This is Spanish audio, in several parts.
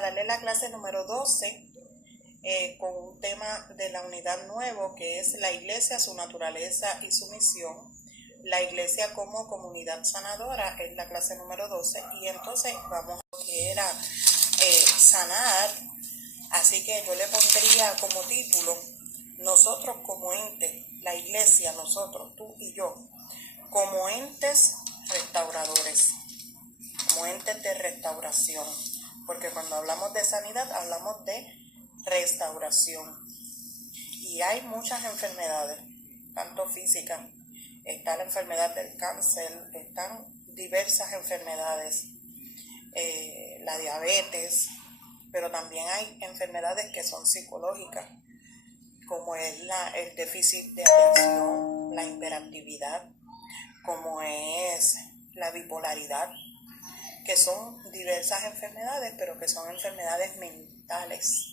para darle la clase número 12 con un tema de la unidad nuevo que es la iglesia, su naturaleza y su misión. La iglesia como comunidad sanadora es la clase número 12 y entonces vamos a lo que era sanar. Así que yo le pondría como título: nosotros como entes, la iglesia, nosotros, tú y yo, como entes restauradores, como entes de restauración, porque cuando hablamos de sanidad hablamos de restauración. Y hay muchas enfermedades, tanto físicas, está la enfermedad del cáncer, están diversas enfermedades, la diabetes, pero también hay enfermedades que son psicológicas, como es el déficit de atención, la hiperactividad, como es la bipolaridad, que son diversas enfermedades, pero que son enfermedades mentales,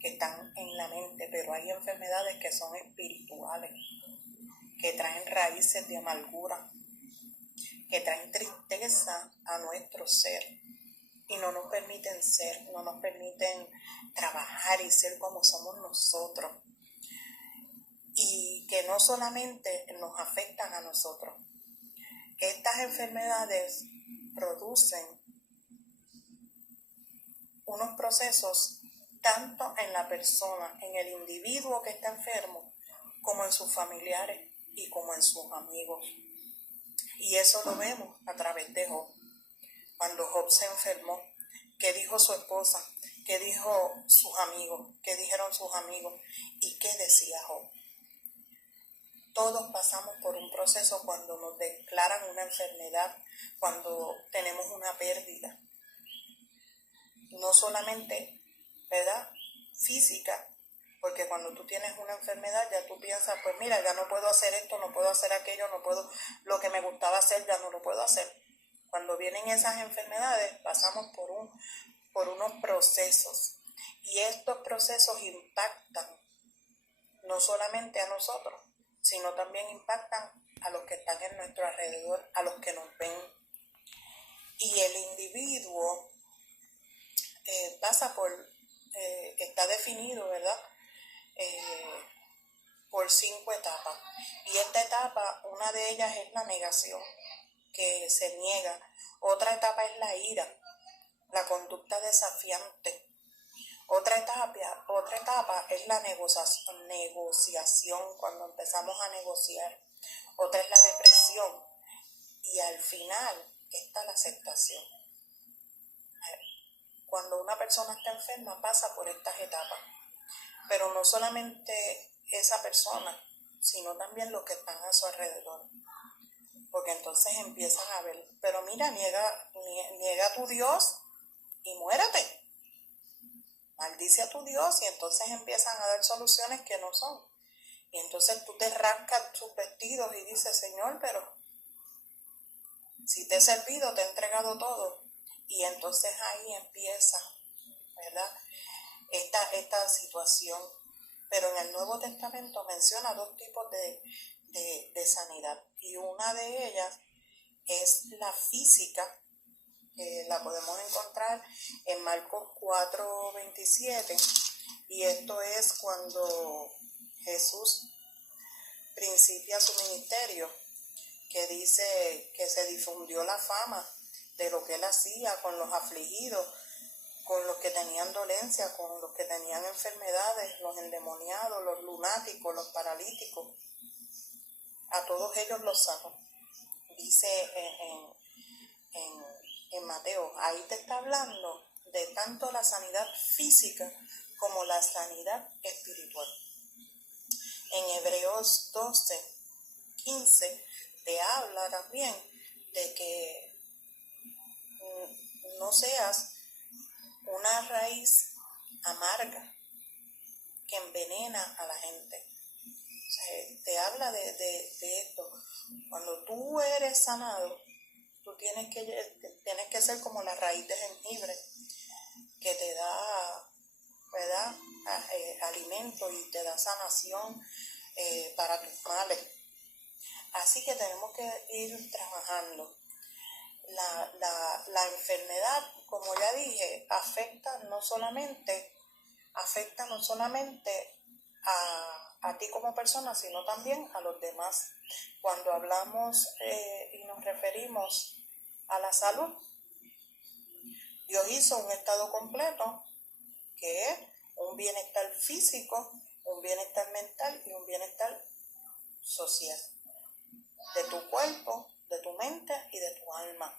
que están en la mente, pero hay enfermedades que son espirituales, que traen raíces de amargura, que traen tristeza a nuestro ser y no nos permiten ser, no nos permiten trabajar y ser como somos nosotros, y que no solamente nos afectan a nosotros. Estas enfermedades producen unos procesos tanto en la persona, en el individuo que está enfermo, como en sus familiares y como en sus amigos. Y eso lo vemos a través de Job. Cuando Job se enfermó, ¿qué dijo su esposa? ¿Qué dijo sus amigos? ¿Qué dijeron sus amigos? ¿Y qué decía Job? Todos pasamos por un proceso cuando nos declaran una enfermedad, cuando tenemos una pérdida. No solamente, ¿verdad?, física, porque cuando tú tienes una enfermedad ya tú piensas, pues mira, ya no puedo hacer esto, no puedo hacer aquello, no puedo, lo que me gustaba hacer ya no lo puedo hacer. Cuando vienen esas enfermedades pasamos por unos procesos, y estos procesos impactan no solamente a nosotros, sino también impactan a los que están en nuestro alrededor, a los que nos ven. Y el individuo pasa por, está definido, ¿verdad?, por 5 etapas. Y esta etapa, una de ellas es la negación, que se niega. Otra etapa es la ira, la conducta desafiante. Otra etapa es la negociación, cuando empezamos a negociar. Otra es la depresión. Y al final está la aceptación. Cuando una persona está enferma pasa por estas etapas. Pero no solamente esa persona, sino también los que están a su alrededor. Porque entonces empiezan a ver, pero mira, niega a tu Dios y muérete. Maldice a tu Dios, y entonces empiezan a dar soluciones que no son. Y entonces tú te rascas tus vestidos y dices, Señor, pero si te he servido, te he entregado todo. Y entonces ahí empieza, ¿verdad?, esta situación. Pero en el Nuevo Testamento menciona 2 tipos de sanidad. Y una de ellas es la física, la podemos encontrar en Marcos 4:27. Y esto es cuando Jesús principia su ministerio, que dice que se difundió la fama de lo que él hacía con los afligidos, con los que tenían dolencias, con los que tenían enfermedades, los endemoniados, los lunáticos, los paralíticos. A todos ellos los sanó. Dice en Mateo, ahí te está hablando de tanto la sanidad física como la sanidad espiritual. En Hebreos 12:15 te habla también de que no seas una raíz amarga que envenena a la gente. O sea, te habla de esto. Cuando tú eres sanado, tú tienes que ser como la raíz de jengibre, que te da, ¿verdad?, alimento y te da sanación para tus males. Así que tenemos que ir trabajando la enfermedad como ya dije, afecta no solamente a ti como persona, sino también a los demás. Cuando hablamos y nos referimos a la salud, Dios hizo un estado completo que es un bienestar físico, un bienestar mental y un bienestar social, de tu cuerpo, de tu mente y de tu alma.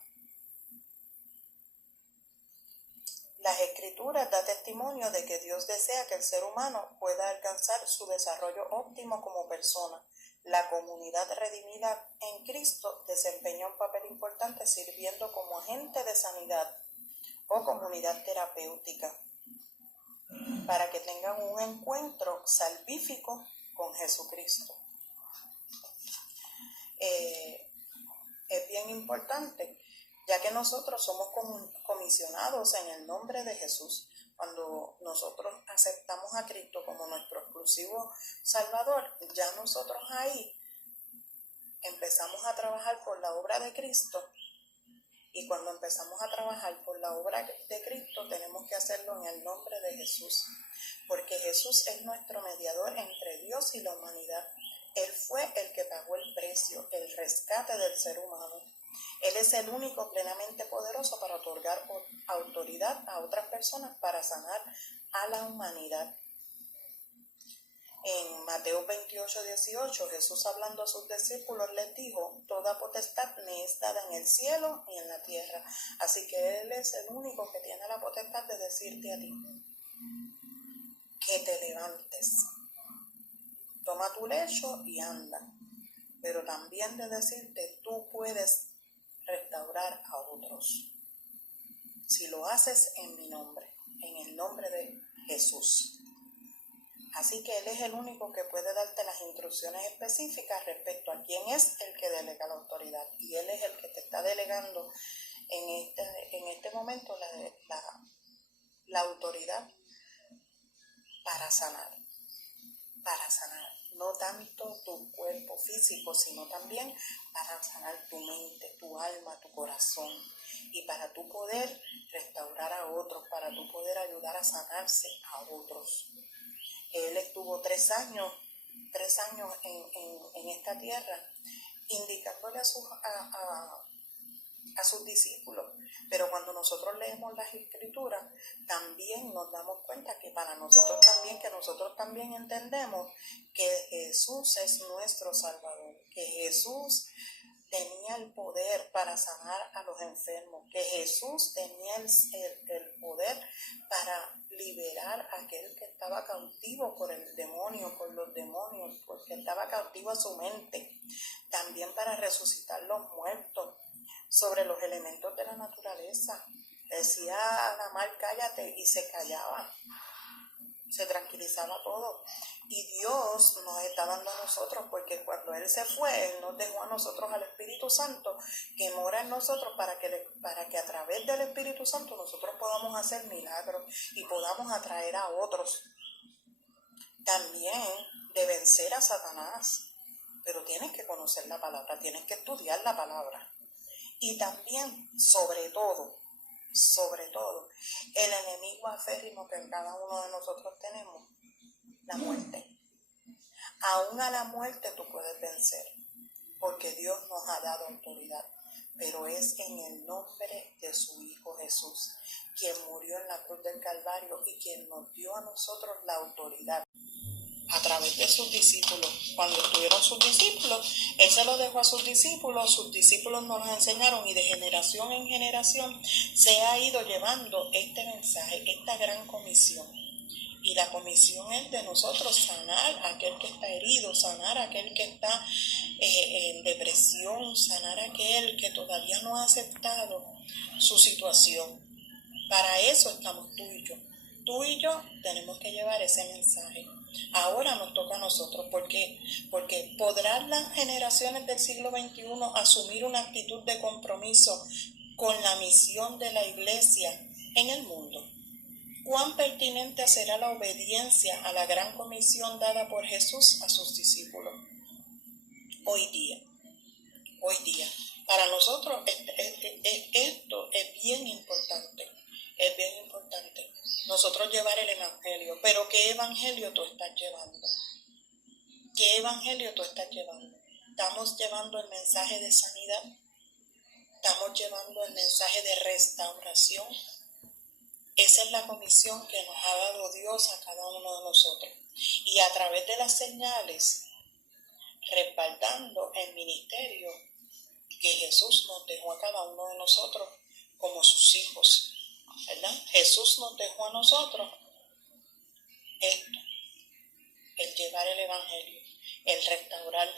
Las Escrituras dan testimonio de que Dios desea que el ser humano pueda alcanzar su desarrollo óptimo como persona. La comunidad redimida en Cristo desempeña un papel importante sirviendo como agente de sanidad o comunidad terapéutica para que tengan un encuentro salvífico con Jesucristo. Es bien importante, ya que nosotros somos comisionados en el nombre de Jesús. Cuando nosotros aceptamos a Cristo como nuestro exclusivo Salvador, ya nosotros ahí empezamos a trabajar por la obra de Cristo. Y cuando empezamos a trabajar por la obra de Cristo, tenemos que hacerlo en el nombre de Jesús, porque Jesús es nuestro mediador entre Dios y la humanidad. Él fue el que pagó el precio, el rescate del ser humano. Él es el único plenamente poderoso para otorgar autoridad a otras personas para sanar a la humanidad. En Mateo 28:18, Jesús hablando a sus discípulos les dijo: toda potestad me es dada en el cielo y en la tierra. Así que Él es el único que tiene la potestad de decirte a ti que te levantes, toma tu lecho y anda. Pero también de decirte, tú puedes restaurar a otros si lo haces en mi nombre, en el nombre de Jesús. Así que Él es el único que puede darte las instrucciones específicas respecto a quién es el que delega la autoridad. Y Él es el que te está delegando en este momento la autoridad para sanar. No tanto tu cuerpo físico, sino también para sanar tu mente, tu alma, tu corazón. Y para tú poder restaurar a otros, para tú poder ayudar a sanarse a otros. Él estuvo 3 años en esta tierra, indicándole a sus discípulos. Pero cuando nosotros leemos las Escrituras, también nos damos cuenta que nosotros también entendemos que Jesús es nuestro Salvador, que Jesús tenía el poder para sanar a los enfermos, que Jesús tenía el poder para liberar a aquel que estaba cautivo por el demonio, por los demonios, porque estaba cautivo a su mente, también para resucitar los muertos, sobre los elementos de la naturaleza. Decía a la mar, cállate, y se callaba, se tranquilizaba todo. Y Dios nos está dando a nosotros, porque cuando Él se fue, Él nos dejó a nosotros al Espíritu Santo, que mora en nosotros, para que a través del Espíritu Santo nosotros podamos hacer milagros y podamos atraer a otros. También de vencer a Satanás. Pero tienes que conocer la palabra, tienes que estudiar la palabra. Y también, sobre todo, el enemigo aférrimo que en cada uno de nosotros tenemos, la muerte. Aún a la muerte tú puedes vencer, porque Dios nos ha dado autoridad, pero es en el nombre de su Hijo Jesús, quien murió en la cruz del Calvario y quien nos dio a nosotros la autoridad. A través de sus discípulos. Cuando estuvieron sus discípulos, Él se lo dejó a sus discípulos nos lo enseñaron, y de generación en generación se ha ido llevando este mensaje, esta gran comisión. Y la comisión es de nosotros sanar a aquel que está herido, sanar a aquel que está en depresión, sanar a aquel que todavía no ha aceptado su situación. Para eso estamos tú y yo. Tú y yo tenemos que llevar ese mensaje. Ahora nos toca a nosotros, porque podrán las generaciones del siglo XXI asumir una actitud de compromiso con la misión de la Iglesia en el mundo. ¿Cuán pertinente será la obediencia a la gran comisión dada por Jesús a sus discípulos? Hoy día. Para nosotros esto es bien importante. Es bien importante nosotros llevar el evangelio. Pero ¿qué evangelio tú estás llevando? ¿Qué evangelio tú estás llevando? ¿Estamos llevando el mensaje de sanidad? ¿Estamos llevando el mensaje de restauración? Esa es la comisión que nos ha dado Dios a cada uno de nosotros. Y a través de las señales, respaldando el ministerio que Jesús nos dejó a cada uno de nosotros como sus hijos, ¿verdad? Jesús nos dejó a nosotros esto, el llevar el evangelio, el restaurar,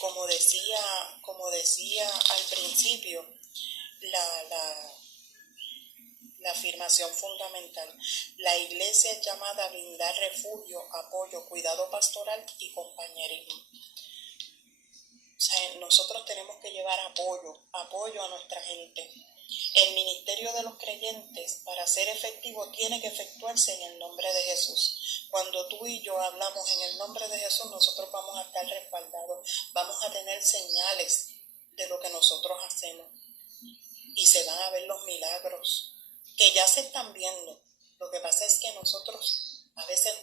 como decía al principio, la afirmación fundamental. La iglesia es llamada a brindar refugio, apoyo, cuidado pastoral y compañerismo. O sea, nosotros tenemos que llevar apoyo a nuestra gente. El ministerio de los creyentes, para ser efectivo, tiene que efectuarse en el nombre de Jesús. Cuando tú y yo hablamos en el nombre de Jesús, nosotros vamos a estar respaldados, vamos a tener señales de lo que nosotros hacemos. Y se van a ver los milagros, que ya se están viendo. Lo que pasa es que nosotros, a veces,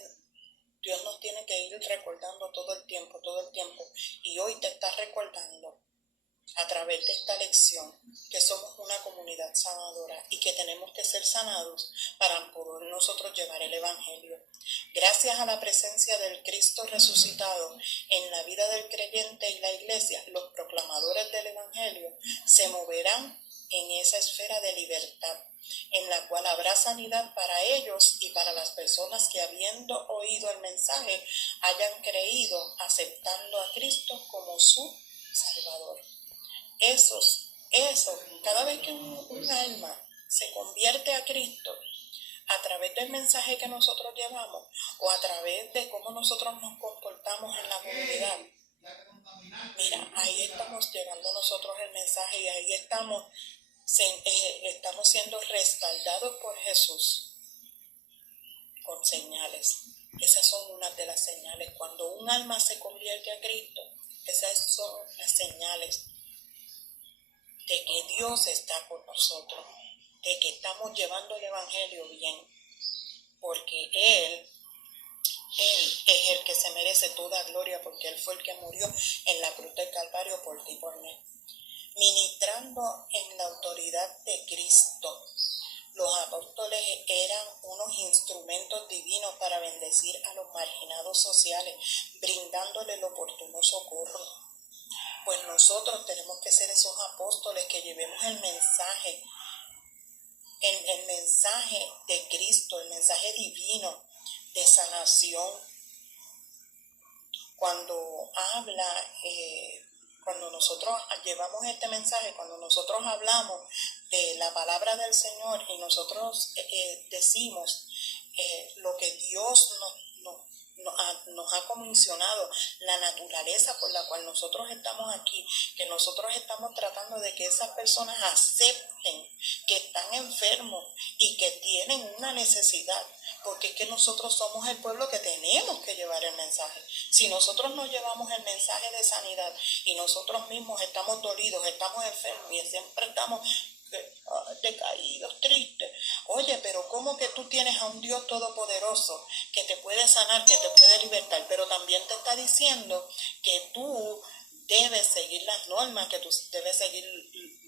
Dios nos tiene que ir recordando todo el tiempo. Y hoy te está recordando, a través de esta lección, que somos una comunidad sanadora y que tenemos que ser sanados para poder nosotros llevar el evangelio. Gracias a la presencia del Cristo resucitado en la vida del creyente y la iglesia, los proclamadores del evangelio se moverán en esa esfera de libertad, en la cual habrá sanidad para ellos y para las personas que, habiendo oído el mensaje, hayan creído, aceptando a Cristo como su Salvador. Eso, cada vez que un alma se convierte a Cristo, a través del mensaje que nosotros llevamos o a través de cómo nosotros nos comportamos en la comunidad, mira, ahí estamos llevando nosotros el mensaje y ahí estamos siendo respaldados por Jesús con señales. Esas son unas de las señales. Cuando un alma se convierte a Cristo, esas son las señales de que Dios está con nosotros, de que estamos llevando el evangelio bien, porque Él es el que se merece toda gloria, porque Él fue el que murió en la cruz del Calvario por ti y por mí. Ministrando en la autoridad de Cristo, los apóstoles eran unos instrumentos divinos para bendecir a los marginados sociales, brindándole el oportuno socorro. Pues nosotros tenemos que ser esos apóstoles que llevemos el mensaje de Cristo, el mensaje divino de sanación. Cuando nosotros llevamos este mensaje, cuando nosotros hablamos de la palabra del Señor y nosotros decimos lo que Dios nos ha comisionado, la naturaleza por la cual nosotros estamos aquí, que nosotros estamos tratando de que esas personas acepten que están enfermos y que tienen una necesidad, porque es que nosotros somos el pueblo que tenemos que llevar el mensaje. Si nosotros no llevamos el mensaje de sanidad y nosotros mismos estamos dolidos, estamos enfermos y siempre estamos decaídos, tristes. Oye, pero ¿cómo que tú tienes a un Dios todopoderoso que te puede sanar, que te puede libertar, pero también te está diciendo que tú debes seguir las normas, que tú debes seguir,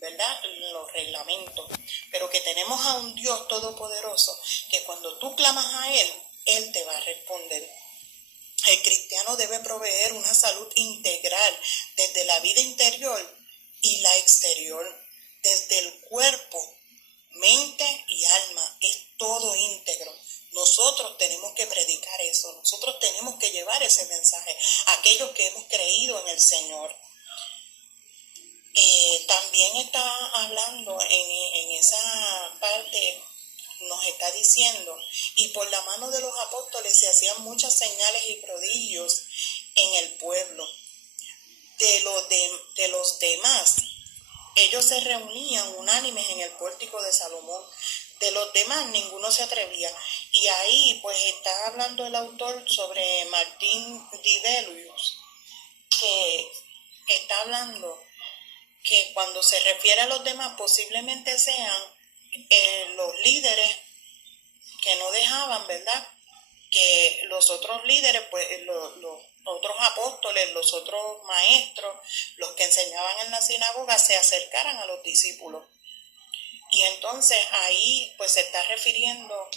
¿verdad?, los reglamentos, pero que tenemos a un Dios todopoderoso que cuando tú clamas a Él te va a responder? El cristiano debe proveer una salud integral desde la vida interior y la exterior, desde el cuerpo, mente y alma. Es todo íntegro. Nosotros tenemos que predicar eso, nosotros tenemos que llevar ese mensaje a aquellos que hemos creído en el Señor. También está hablando en esa parte, nos está diciendo, y por la mano de los apóstoles se hacían muchas señales y prodigios en el pueblo. De los demás, ellos se reunían unánimes en el pórtico de Salomón. De los demás, ninguno se atrevía. Y ahí, pues, está hablando el autor sobre Martín Dibelius, que está hablando que cuando se refiere a los demás, posiblemente sean los líderes que no dejaban, ¿verdad?, que los otros líderes, pues los otros apóstoles, los otros maestros, los que enseñaban en la sinagoga, se acercaran a los discípulos. Y entonces ahí pues se está refiriendo,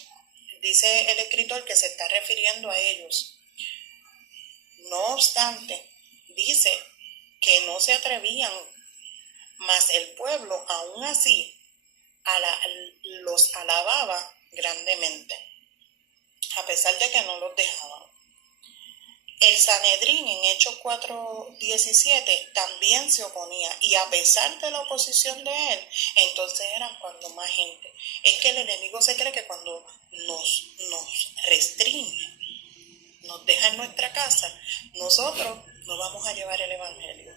dice el escritor que se está refiriendo a ellos. No obstante, dice que no se atrevían, mas el pueblo aún así los alababa grandemente, a pesar de que no los dejaban. El Sanedrín en Hechos 4:17 también se oponía, y a pesar de la oposición de él, entonces eran cuando más gente. Es que el enemigo se cree que cuando nos restringe, nos deja en nuestra casa, nosotros no vamos a llevar el evangelio.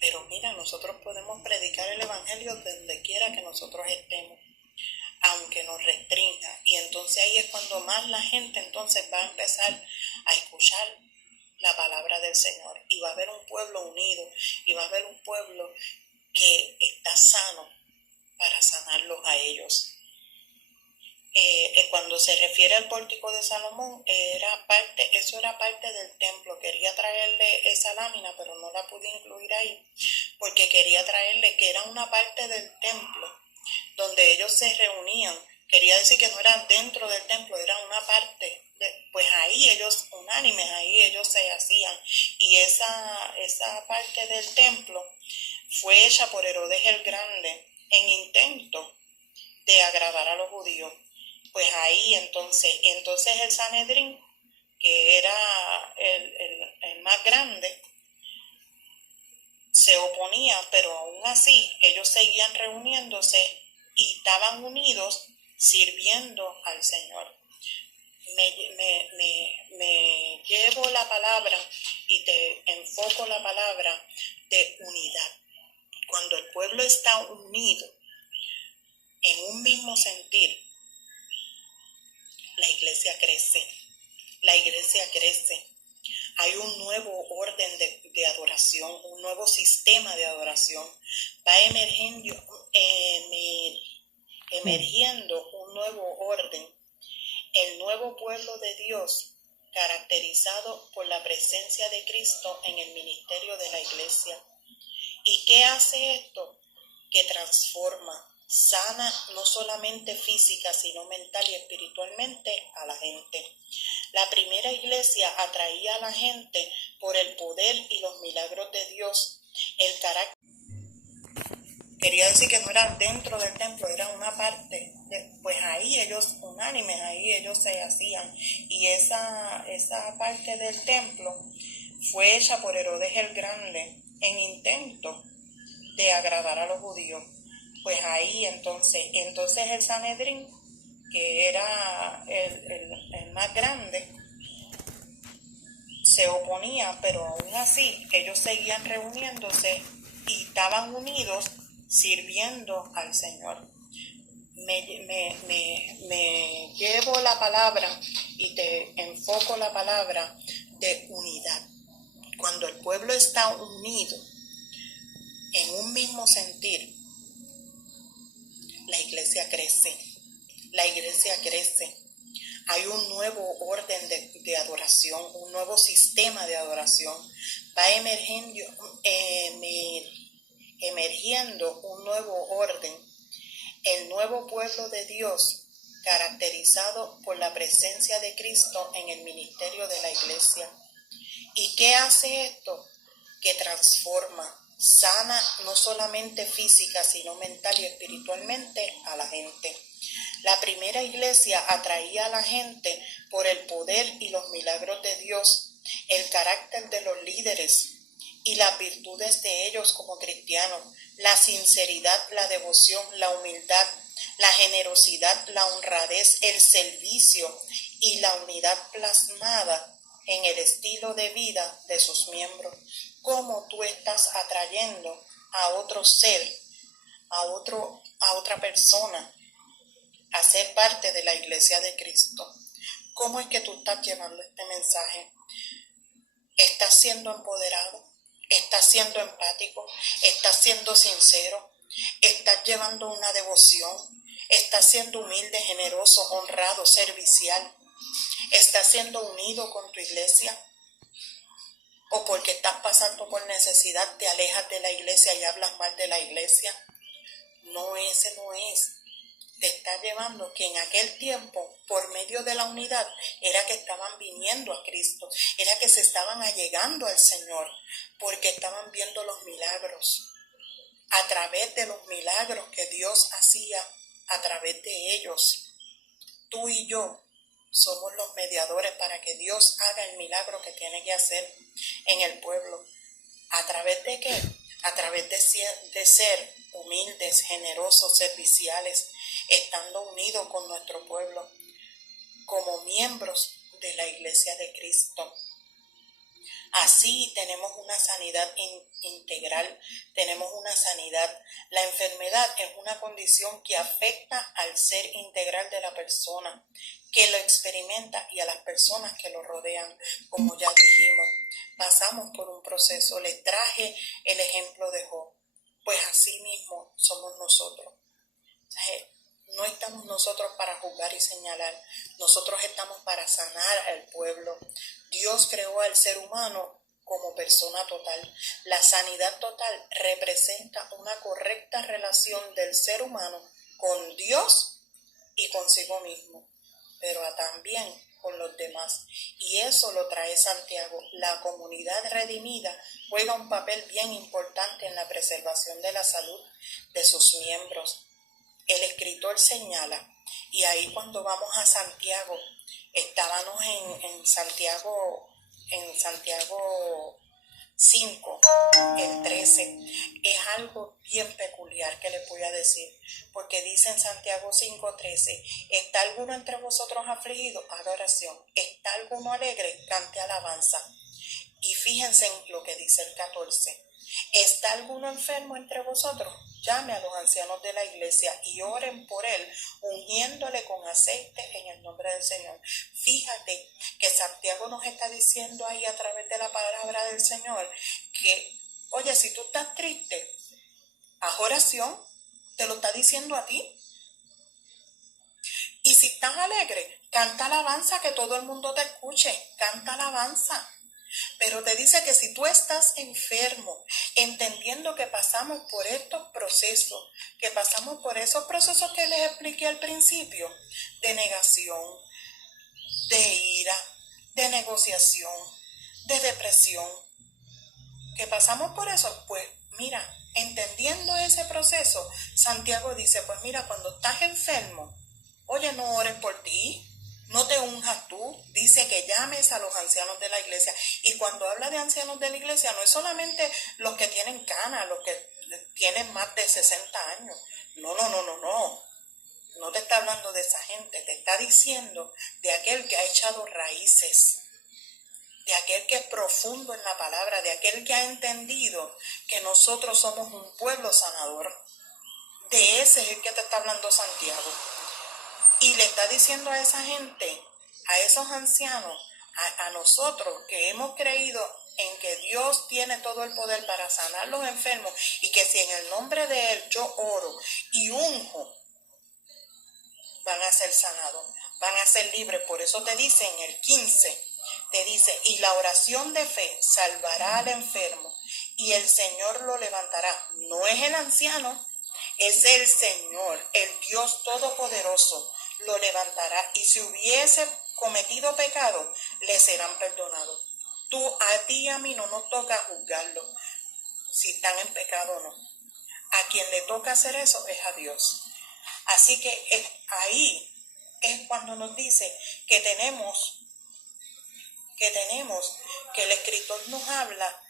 Pero mira, nosotros podemos predicar el evangelio donde quiera que nosotros estemos, aunque nos restrinja. Y entonces ahí es cuando más la gente entonces va a empezar a escuchar la palabra del Señor, y va a haber un pueblo unido, y va a haber un pueblo que está sano para sanarlos a ellos. Cuando se refiere al pórtico de Salomón, eso era parte del templo. Quería traerle esa lámina, pero no la pude incluir ahí, porque quería traerle que era una parte del templo donde ellos se reunían. Quería decir que no era dentro del templo, era una parte, pues ahí ellos, unánimes, ahí ellos se hacían. Y esa parte del templo fue hecha por Herodes el Grande en intento de agradar a los judíos. Pues ahí entonces el Sanedrín, que era el más grande, se oponía, pero aún así ellos seguían reuniéndose y estaban unidos sirviendo al Señor. Me llevo la palabra y te enfoco la palabra de unidad. Cuando el pueblo está unido en un mismo sentir, la iglesia crece. La iglesia crece. Hay un nuevo orden de adoración, un nuevo sistema de adoración. Va emergiendo un nuevo orden. El nuevo pueblo de Dios, caracterizado por la presencia de Cristo en el ministerio de la iglesia. ¿Y qué hace esto? Que transforma, sana no solamente física, sino mental y espiritualmente a la gente. La primera iglesia atraía a la gente por el poder y los milagros de Dios. El carácter quería decir que no era dentro del templo, era una parte. Pues ahí ellos, unánimes, ahí ellos se hacían. Y esa parte del templo fue hecha por Herodes el Grande en intento de agradar a los judíos. Pues ahí entonces el Sanedrín, que era el más grande, se oponía, pero aún así ellos seguían reuniéndose y estaban unidos sirviendo al Señor. Me llevo la palabra y te enfoco la palabra de unidad. Cuando el pueblo está unido en un mismo sentir, la iglesia crece. La iglesia crece. Hay un nuevo orden de adoración, un nuevo sistema de adoración. Va emergiendo un nuevo orden. El nuevo pueblo de Dios, caracterizado por la presencia de Cristo en el ministerio de la iglesia. ¿Y qué hace esto? Que transforma, sana no solamente física, sino mental y espiritualmente a la gente. La primera iglesia atraía a la gente por el poder y los milagros de Dios, el carácter de los líderes y las virtudes de ellos como cristianos, la sinceridad, la devoción, la humildad, la generosidad, la honradez, el servicio y la unidad plasmada en el estilo de vida de sus miembros. Cómo tú estás atrayendo a otro ser, a otra persona, a ser parte de la iglesia de Cristo. ¿Cómo es que tú estás llevando este mensaje? ¿Estás siendo empoderado? ¿Estás siendo empático? ¿Estás siendo sincero? ¿Estás llevando una devoción? ¿Estás siendo humilde, generoso, honrado, servicial? ¿Estás siendo unido con tu iglesia? ¿O porque estás pasando por necesidad te alejas de la iglesia y hablas mal de la iglesia? No, ese no es. Te está llevando que en aquel tiempo, por medio de la unidad, era que estaban viniendo a Cristo, era que se estaban allegando al Señor, porque estaban viendo los milagros. A través de los milagros que Dios hacía, a través de ellos, tú y yo somos los mediadores para que Dios haga el milagro que tiene que hacer en el pueblo. ¿A través de qué? A través de ser humildes, generosos, serviciales, estando unidos con nuestro pueblo, como miembros de la Iglesia de Cristo. Así tenemos una sanidad integral, tenemos una sanidad. La enfermedad es una condición que afecta al ser integral de la persona, que lo experimenta y a las personas que lo rodean. Como ya dijimos, pasamos por un proceso. Les traje el ejemplo de Job. Pues así mismo somos nosotros. No estamos nosotros para juzgar y señalar. Nosotros estamos para sanar al pueblo. Dios creó al ser humano como persona total. La sanidad total representa una correcta relación del ser humano con Dios y consigo mismo, pero también con los demás. Y eso lo trae Santiago. La comunidad redimida juega un papel bien importante en la preservación de la salud de sus miembros. El escritor señala, y ahí cuando vamos a Santiago, estábamos en Santiago 5, el 13, es algo bien peculiar que les voy a decir, porque dice en Santiago 5:13, ¿está alguno entre vosotros afligido? Haga oración. ¿Está alguno alegre? Cante alabanza. Y fíjense en lo que dice el 14. ¿Está alguno enfermo entre vosotros? Llame a los ancianos de la iglesia y oren por él, ungiéndole con aceite en el nombre del Señor. Fíjate que Santiago nos está diciendo ahí a través de la palabra del Señor que, oye, si tú estás triste, haz oración, te lo está diciendo a ti. Y si estás alegre, canta alabanza, que todo el mundo te escuche, canta alabanza. Pero te dice que si tú estás enfermo, entendiendo que pasamos por estos procesos, que pasamos por esos procesos que les expliqué al principio, de negación, de ira, de negociación, de depresión, que pasamos por eso, pues mira, entendiendo ese proceso, Santiago dice, pues mira, cuando estás enfermo, oye, no ores por ti, no te unjas tú, dice que llames a los ancianos de la iglesia. Y cuando habla de ancianos de la iglesia, no es solamente los que tienen canas, los que tienen más de 60 años. No. No te está hablando de esa gente, te está diciendo de aquel que ha echado raíces, de aquel que es profundo en la palabra, de aquel que ha entendido que nosotros somos un pueblo sanador. De ese es el que te está hablando Santiago. Y le está diciendo a esa gente, a esos ancianos, a nosotros que hemos creído en que Dios tiene todo el poder para sanar los enfermos y que si en el nombre de Él yo oro y unjo, van a ser sanados, van a ser libres. Por eso te dice en el 15, te dice, y la oración de fe salvará al enfermo y el Señor lo levantará. No es el anciano, es el Señor, el Dios Todopoderoso, lo levantará. Y si hubiese cometido pecado, le serán perdonados. A ti y a mí no nos toca juzgarlo, si están en pecado o no. A quien le toca hacer eso es a Dios. Así que ahí es cuando nos dice que tenemos, que el escritor nos habla,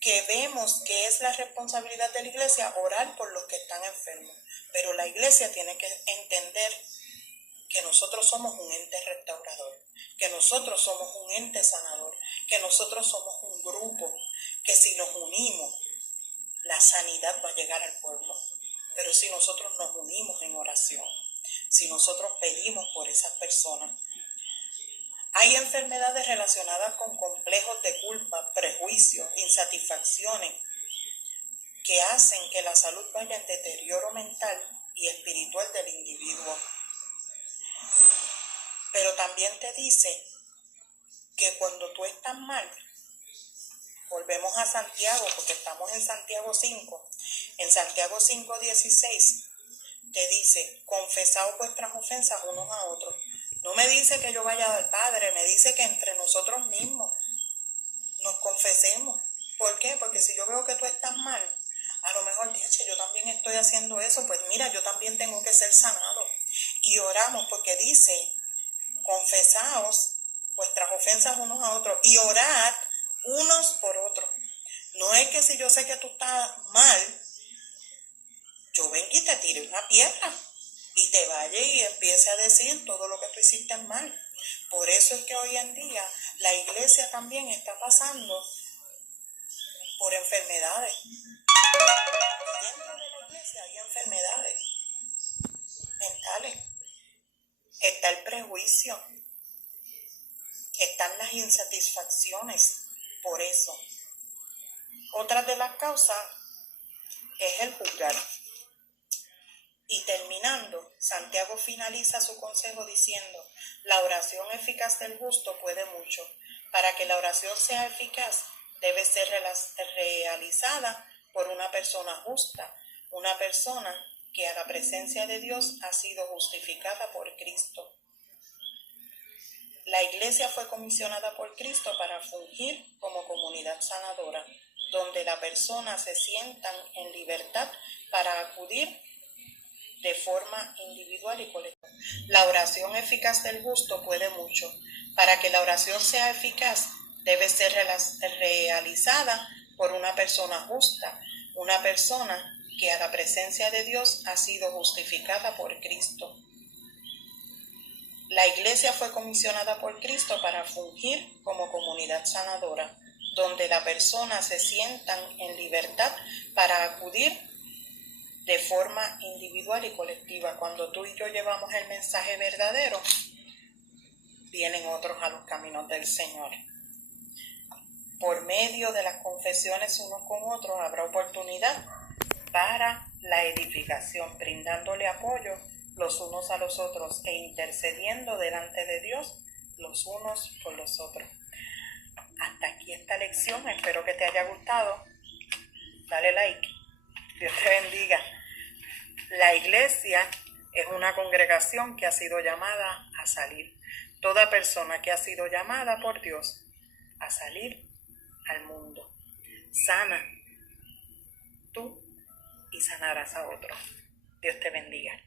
que vemos que es la responsabilidad de la iglesia orar por los que están enfermos. Pero la iglesia tiene que entender que nosotros somos un ente restaurador, que nosotros somos un ente sanador, que nosotros somos un grupo, que si nos unimos, la sanidad va a llegar al pueblo. Pero si nosotros nos unimos en oración, si nosotros pedimos por esas personas. Hay enfermedades relacionadas con complejos de culpa, prejuicios, insatisfacciones, que hacen que la salud vaya en deterioro mental y espiritual del individuo. Pero también te dice que cuando tú estás mal, volvemos a Santiago, porque estamos en Santiago 5. En Santiago 5:16 te dice, confesaos vuestras ofensas unos a otros. No me dice que yo vaya al Padre, me dice que entre nosotros mismos nos confesemos. ¿Por qué? Porque si yo veo que tú estás mal, a lo mejor, yo también estoy haciendo eso, pues mira, yo también tengo que ser sanado. Y oramos porque dice, confesaos vuestras ofensas unos a otros y orad unos por otros. No es que si yo sé que tú estás mal, yo venga y te tire una piedra y te vaya y empiece a decir todo lo que tú hiciste mal. Por eso es que hoy en día la iglesia también está pasando por enfermedades. Dentro de la iglesia hay enfermedades mentales. Está el prejuicio. Están las insatisfacciones. Por eso. Otra de las causas es el juzgar. Y terminando, Santiago finaliza su consejo diciendo, la oración eficaz del justo puede mucho. Para que la oración sea eficaz, debe ser realizada por una persona justa, una persona que a la presencia de Dios ha sido justificada por Cristo. La iglesia fue comisionada por Cristo para fungir como comunidad sanadora, donde las personas se sientan en libertad para acudir de forma individual y colectiva. La oración eficaz del justo puede mucho. Para que la oración sea eficaz, debe ser realizada por una persona justa, una persona que a la presencia de Dios ha sido justificada por Cristo. La iglesia fue comisionada por Cristo para fungir como comunidad sanadora, donde las personas se sientan en libertad para acudir de forma individual y colectiva. Cuando tú y yo llevamos el mensaje verdadero, vienen otros a los caminos del Señor. Por medio de las confesiones unos con otros habrá oportunidad para la edificación, brindándole apoyo los unos a los otros e intercediendo delante de Dios los unos por los otros. Hasta aquí esta lección, espero que te haya gustado. Dale like. Dios te bendiga. La iglesia es una congregación que ha sido llamada a salir. Toda persona que ha sido llamada por Dios a salir al mundo. Sana tú y sanarás a otros. Dios te bendiga.